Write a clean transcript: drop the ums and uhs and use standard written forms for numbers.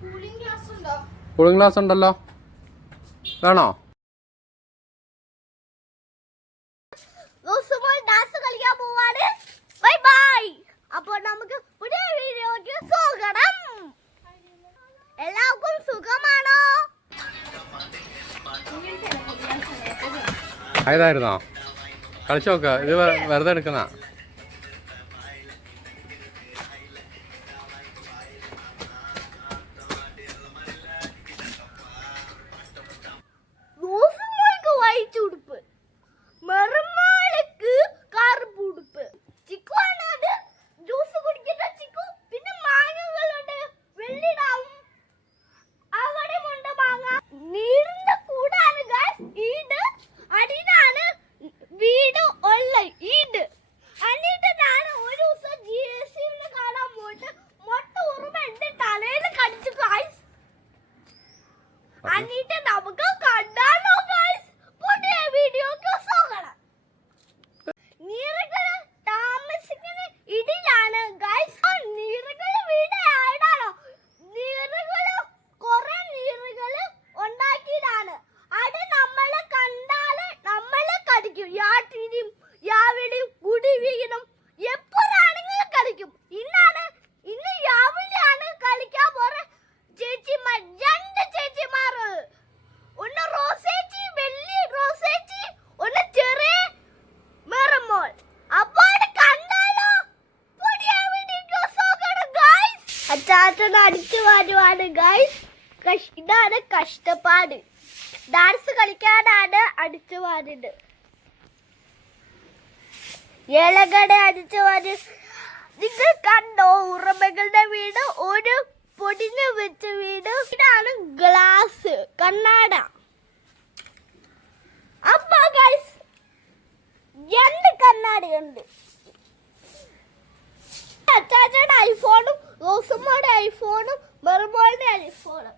Cooling glass ഉണ്ടല്ലോ, വേണോ? അപ്പോൾ നമുക്ക് പുതിയ വീഡിയോയ്ക്ക് സ്വാഗതം. എല്ലാവർക്കും സുഖമാണോ? ആയതായിരുന്നോ? കളിച്ചു നോക്ക, ഇത് വെറുതെ എടുക്കുന്ന. വൈറ്റ് ഉടുപ്പ്, മെറുമാലക്ക് കറുപ്പ് ഉടുപ്പ്. ചിക്കു ആണ് അത്, ജ്യൂസ് കുടിക്കുന്ന ചിക്കു. പിന്നെ മാങ്ങകളുണ്ട്, വെള്ളിടാവും അവിടെ ഉണ്ട് മാങ്ങ. നീണ്ട കൂടാണ് ഗൈസ്. ഈട് അടിയിലാണ് വീട് ഉള്ള ഈട്. എന്നിട്ട് ഞാൻ ഒരു ദിവസം GSC കാണാൻ പോയിട്ട് മൊട്ട ഉറുമ എന്റെ തലയിൽ കടിച്ചു ഗൈസ്. എന്നിട്ട് നമുക്ക് കണ്ടാലോ ഗൈസ്? പുതിയ വീഡിയോക്ക് സ്വാഗതം. നീറുകൾ താമസിക്കുന്ന ഇടിലാണ് ഗൈസ്. നീറുകൾ വീട് ആയിടാണോ? നീറുകൾ കുറെ നീറുകൾ ഉണ്ടാക്കിയതാണ്. അത് നമ്മളെ കണ്ടാല് നമ്മളെ കടിക്കും. യാട്ടിനും യാവിടെയും കുടി വീണം എപ്പോഴാണെങ്കിലും കടിക്കും. ഇന്ന് യാവിലെയാണ് കളിക്കാൻ പോറെ ചേച്ചിമാർ, രണ്ട് ചേച്ചിമാർ. ഒന്ന് റോസേച്ചി, വലിയ റോസേച്ചി, ഒന്ന് ചെറിയ മെറമോൾ. അപ്പോൾ കണ്ടാലോ? പുതിയ വീഡിയോക്ക് സ്വാഗതം ഗൈസ്. അച്ചാച്ചൻ അടിച്ചു വരുവാണ് ഗൈസ്. ഇതാണ് കഷ്ടപ്പാട്. ഡാൻസ് കളിക്കാനാണ് അടിച്ചു വരുന്നത്. ഏലകട അടിച്ചു വരു. നിങ്ങൾ കണ്ടോ ഉറമകളുടെ വീട്? ഒരു പൊടിഞ്ഞു വെച്ച വീട്. ഇതാണ് ഗ്ലാസ്, കണ്ണാട. അപ്പൊ ഗൈസ് രണ്ട് കണ്ണാടിയുണ്ട്. അച്ചാച്ചയുടെ ഐഫോണും റോസുമ്മയുടെ ഐഫോണും മെറുമോളുടെ ഐഫോണും.